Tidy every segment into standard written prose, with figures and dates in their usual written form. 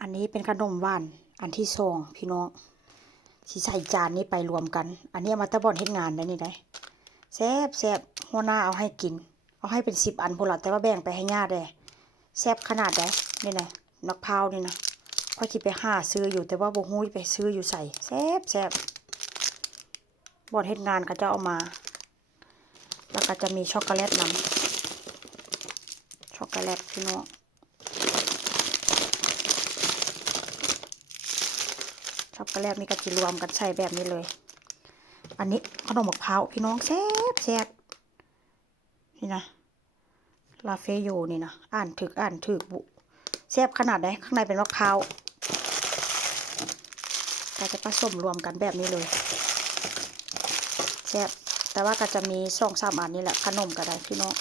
อันนี้เป็นขนมหวานอันที่สองพี่น้องสิใส่จานนี้ไปรวมกันอันนี้มาตะบอนเฮ็ดงานได้นี่ได้แซ่บแซ่บหัวหน้าเอาให้กินเอาให้เป็น10 อันพุ่นล่ะแต่ว่าแบ่งไปให้ญาติได้แซ่บขนาดใดนี่นะมะพร้าวนี่นะค่อยสิไปหาซื้ออยู่แต่ว่าบ่ฮู้ไปซื้ออยู่ใส่แซ่บแซ่บบ่อนเฮ็ดงานก็จะเอามาแล้วก็จะมีช็อกโกแลตนำช็อกโกแลตพี่น้องช็อกโกแลตนี่ก็จะรวมกันใส่แบบนี้เลยอันนี้ขนมมะพร้าวพี่น้องแซ่บแซ่บนี่นะลาเฟโยนี่นะอ่านถึกบุแซ่บขนาดไหนข้างในเป็นมะพร้าวก็จะผสมรวมกันแบบนี้เลยแซ่บแต่ว่าก็จะมี2-3 อันนี่แหละขนมก็ได้พี่น้อง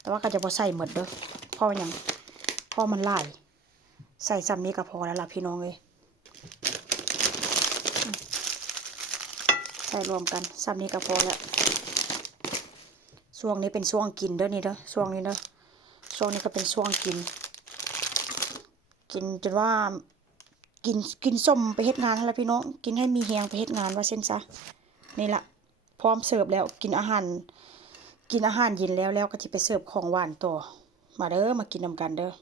แต่ว่าก็จะบ่ใส่หมดเด้อเพราะอย่างเพราะมันหลายใส่ซ้ำนี้ก็พอแล้วล่ะพี่น้องเอ้ยใส่รวมกันซ้ำนี้ก็พอแล้วช่วงนี้เป็นช่วงกินเด้อนี่เด้อช่วงนี้เด้อช่วงนี้ก็เป็นช่วงกินจนว่ากินส้มไปเฮ็ดงานแล้วพี่น้องกินให้มีแฮงไปเฮ็ดงานว่าเส้นซะนี่ล่ะพร้อมเสิร์ฟแล้วกินอาหารเย็นแล้วก็สิไปเสิร์ฟของหวานต่อมาเด้อมากินนำกันเด้อ